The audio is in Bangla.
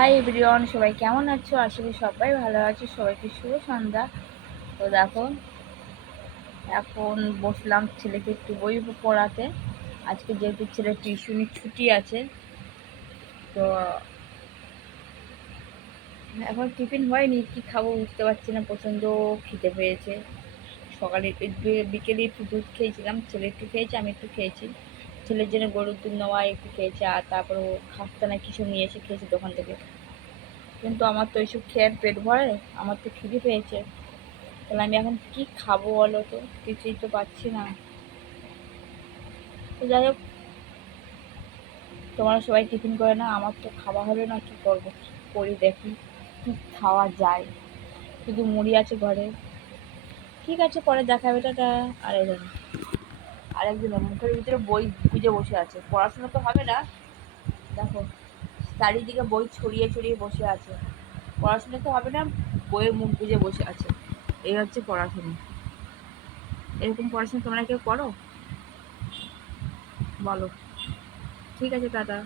হাই এভরিওয়ান, সবাই কেমন আছো? আশা করি সবাই ভালো আছো। সবাইকে শুভ সন্ধ্যা। তো দেখো, এখন বসলাম ছেলেকে একটু বই পড়াতে। আজকে যেহেতু ছেলের টিউশনি ছুটি আছে, তো এখন টিফিন হয়নি, কি খাবো বুঝতে পারছি না। প্রচণ্ড খিদে পেয়েছে। সকালে বিকেলে একটু দুধ খেয়েছিলাম, ছেলে একটু খেয়েছে, আমি একটু খেয়েছি। ছেলের জন্য গরুর দুধ নেওয়া একটু খেয়েছে, আর তারপর ও খাস্তা না কিছু নিয়ে এসে খেয়েছে দোকান থেকে। কিন্তু আমার তো এইসব খেয়ে আর পেট ভরে? আমার তো খিদে পেয়েছে। তাহলে আমি এখন কি খাবো বলো তো? কিছুই তো পাচ্ছি না। তো যাই হোক, তোমরা সবাই টিফিন করে না, আমার তো খাওয়া হলো না। কি করবো, কি করি দেখি কি খাওয়া যায়। শুধু মুড়ি আছে ঘরে। ঠিক আছে, পরে দেখাবে, টাটা। আর এই দেখো, আরেকজন মুখের ভিতরে বই গুজে বসে আছে। পড়াশোনা তো হবে না, দেখো চারিদিকে বই ছড়িয়ে ছড়িয়ে বসে আছে। পড়াশোনা তো হবে না, বইয়ের মুখ গুজে বসে আছে। এই হচ্ছে পড়াশোনা। এরকম পড়াশোনা তোমরা কেউ করো? বলো। ঠিক আছে, টাটা।